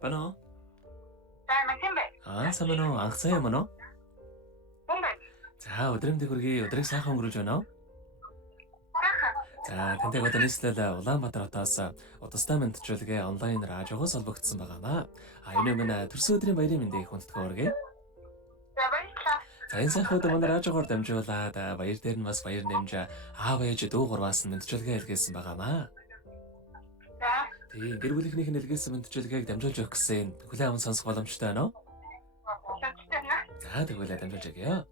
Bano? Maximbe. Samano, Angsaya Mano? Mumbai. Өдрөм дэхүргийн өдрийг сайхан өнгөрүүлж байна уу? Тантай одоо нийслэл Улаанбаатар хотоос удастай мэдчилгээ онлайн радиогоос холбогдсон байгаамаа. Энэ өмнө төрсөн өдрийн баярын мэндийг хүндэтгэн хүргэе. Энэ сайхан өдөр манай радиогоор дамжуулаад баяр дээр нь бас баяр нэмж аав ээж дүү гурваас нь мэдчилгээ илгээсэн байгаамаа. Тийм, гэр бүлийнхнийх нь илгээсэн мэдчилгээг дамжуулж өгөх гэсэн хүлээн аван сонсох боломжтой байна уу? Тэгвэл дамжуулж өгье.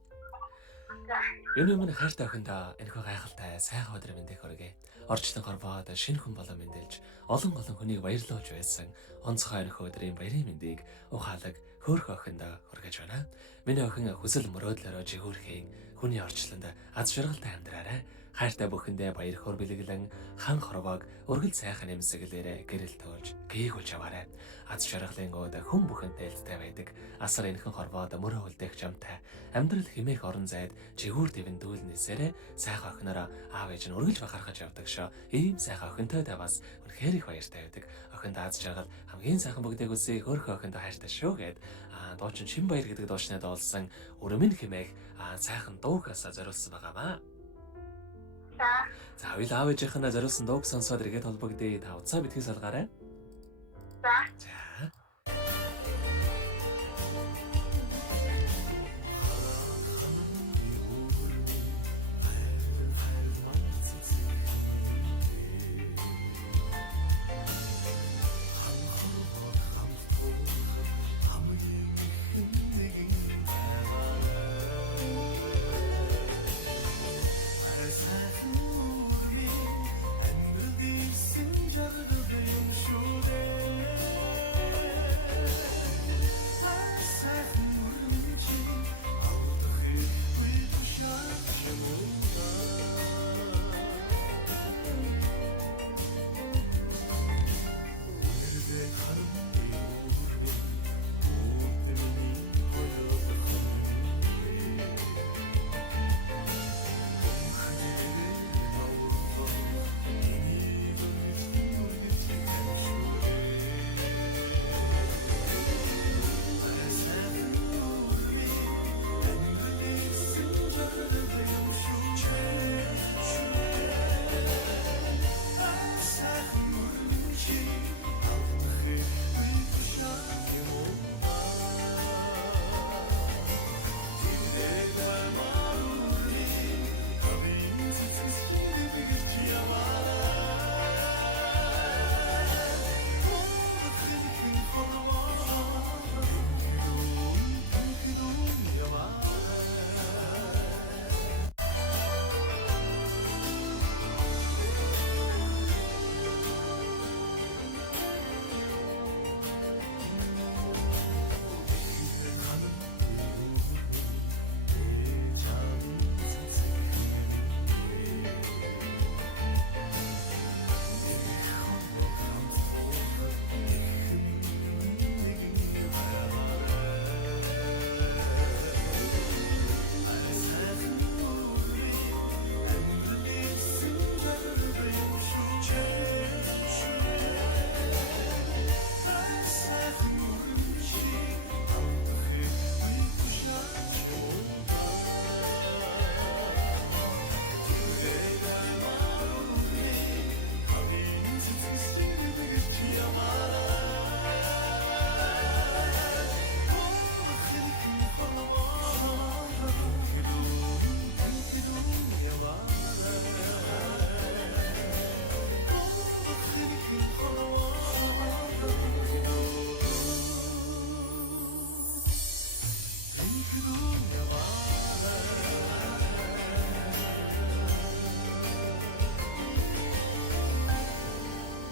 Энэ өмнө хайртай охиндоо энэхүү гайхалтай сайхан өдрийн мэндийг хүргэе. Орчлон хорвоод шинэ хүн болон мэндэлж олон хүнийг баярлуулж байсан онцгой энэхүү өдрийн баярын мэндийг ухаалаг хөөрхөн охиндоо хүргэж байна. Миний охин хүсэл мөрөөдлөөрөө жигүүрхийн хүний орчлонд аз жаргалтай амьдраарай. Хайртай бүхэндээ баяр хөөр бэлэглэн хан хорвоог өргөл сайхан эмсэглээрээ гэрэл тоолж гээгүүлж яваарай. Аз жаргалын өөд хүн бүхэнтэй ээлжтэй байдаг. Асар энхэн хорвоод мөрөө үлдээх жамтай амьдрал хэмээх орон зайд жигүүр дэвэн дүүлнэсээрээ сайхан охинороо аав ээж нь өргөлж бахархаж явдаг шо. Ийм сайхан охинтой таваас үнэхээр их баяртай байдаг. Охинд аз жаргал хамгийн сайхан бүгдийг үсээ хөөрхөн охиндоо хайртай шүү гэд дуучин шин баяр гэдэг дуушнаа доолсон өрөмн хэмээх сайхан дуугаас зориулсан байгаамаа. За хоёул аав ээжийнхээ зориулсан дууг сонсоод эргээд холбогдъё. Та утсаа битгий салгаарай. За.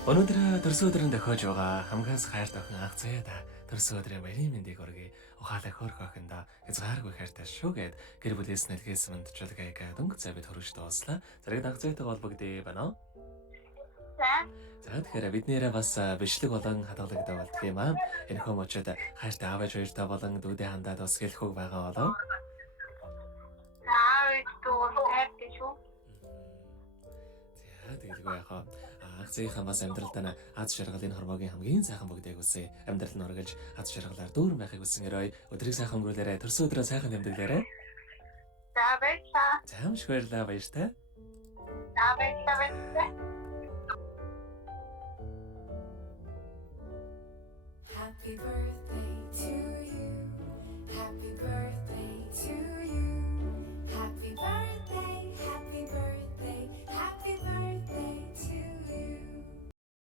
Өнөөдөр төрсөн өдрийн дохиож байгаа хамгаас хайртай охин анх заяада төрсөн өдрийн баярын мэндийг хүргэе. Ухаалаг хөөрхөн охиндоо хязгааргүй хайртай шүү гэд гэр бүлээс нэлгээсэн мэдчилгээг дөнгөж цай бид хөргөж дууслаа. Зэрэг анх заяатай холбогдъё байна уу? За тэгэхээр биднэрээ бас бичлэг болон хадгалагтай болдго юм аа. Энэхүү мөчөд хайртай аав ээж хоёртой болон дүүдээ хандаад бас хэлэхүүг байгаа болоо. Аав ээж дүү хайртай шүү. Тэгэлгүй яхаа. Хагцынхаа бас амьдралдаа аз жаргал энэ хорвоогийн хамгийн сайхан бүгдийг үсэ. Амьдрал нь оргилж аз жаргалаар дүүрэн байхыг хүсэн өрөө. Өдрийг сайхан өнгөрүүлээрэй. Төрсөн өдрөө сайхан амьдгалаарай. За баярлалаа. Заамш баярлаа баяртай. За баярлалаа. Happy birthday.